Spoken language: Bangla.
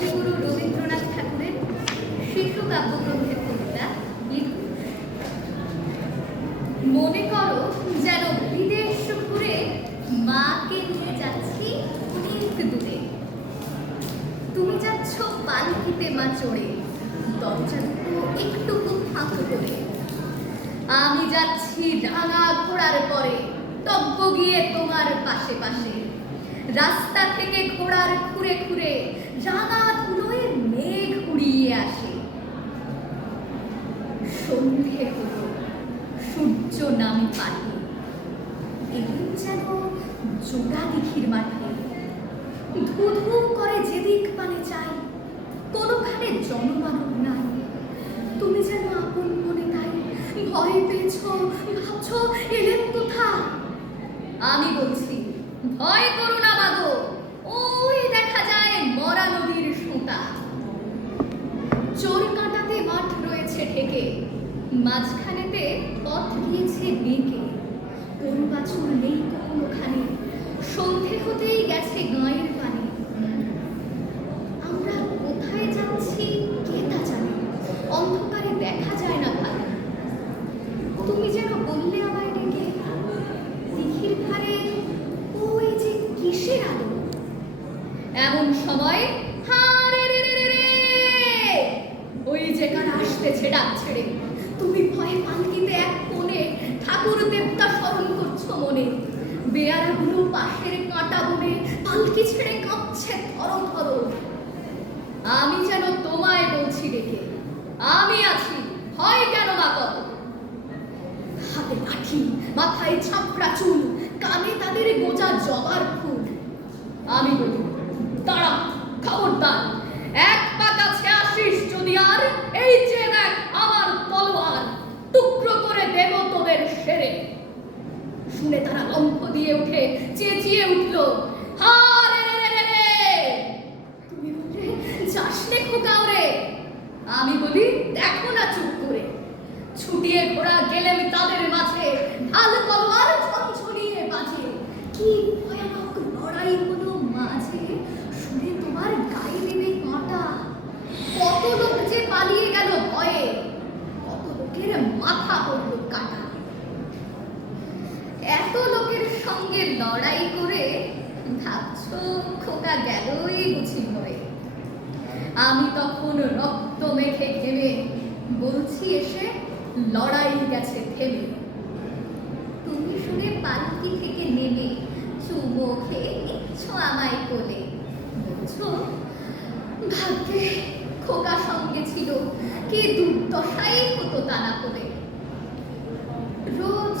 কবিগুরু রবীন্দ্রনাথ ঠাকুরের শিশু কাব্যগ্রন্থের কবিতা মনে করো যেন বিদেশ ঘুরে মাকে নিয়ে যাচ্ছি অনেক দূরে। তুমি যাচ্ছ পালকিতে মা চড়ে, দরজা দুটো একটুকু ফাঁক করে। আমি যাচ্ছি রাঙা ঘোড়ার পরে টব্য গিয়ে তোমার পাশে পাশে। রাস্তা থেকে ঘোড়ার খুঁড়ে খুঁড়ে রাঙা ধুলোয় মেঘ উড়িয়ে আসে। সন্ধে হলো, সূর্য নামে পাঠে এদিন যেন জোড়া দিঘির মাঠে ধু ধু করে যেদিক পানে চাই কোনোখানে জনমানব নাই। তুমি যেন আপন মনে তাই ভয় পেয়েছ, ভাবছ এলেন কোথা? আমি বলছি, ভয় করো না মাঝখানেতে পথ গিয়েছে বেঁকে গরু বাছুর নেই কোনোখানে সন্ধে হতেই গেছে গাঁয়ের পানি আমরা কোথায় যাচ্ছি কে তা জানে অন্ধকারে দেখা যায় না ভালো তুমি যেন বললে আমায় ডেকে দিঘির ধারে ওই যে কিসের আলো এমন সময় হারে রে রে রে ওই যে কার আসতেছে ডাক ছেড়ে তুমি ভয়ে পালকিতে এক কোণে ঠাকুর দেবতা স্মরণ করছ মনে। বেয়ারাগুলো পাশের কাঁটা বনে পালকি ছেড়ে কাঁপছে ধরো ধরো। আমি যেন তোমায় বলছি ডেকে, আমি আছি, ভয় কেন মা কত? হাতে লাঠি মাথায় ছাপড়া চুল, কানে তাদের গোজা জবার ফুল। আমি বলি দাঁড়া খবরদার, এক শুনে তারা অঙ্ক দিয়ে উঠে চেঁচিয়ে উঠল রে তুমি বললে যাস নে আমি বলি, দেখো না চুপ করে। ছুটিয়ে ঘোড়া আমি তাদের মাঝে ঢাল তলোয়ার ঝনঝনিয়ে বাজে কি ভয়ানক লড়াই হলো মাঝে শুনে তোমার গায়ে দেবে কাঁটা কত লোক যে পালিয়ে গেল ভয়ে কত লোকের মাথা পড়ল কাটা এত লোকের সঙ্গে লড়াই করে ভাবছ খোকা গেলই বুঝি মরে আমি তখন রক্ত মেখে ঘেমে বলছি, এসে লড়াই গেছে থেমে। তুমি শুনে পালকি থেকে নেমে চুমো খেয়ে নিচ্ছ আমায় কোলে। বলছো, ভাগ্যে খোকা সঙ্গে ছিল, কি দুর্দশাই হতো তা না করে। রোজ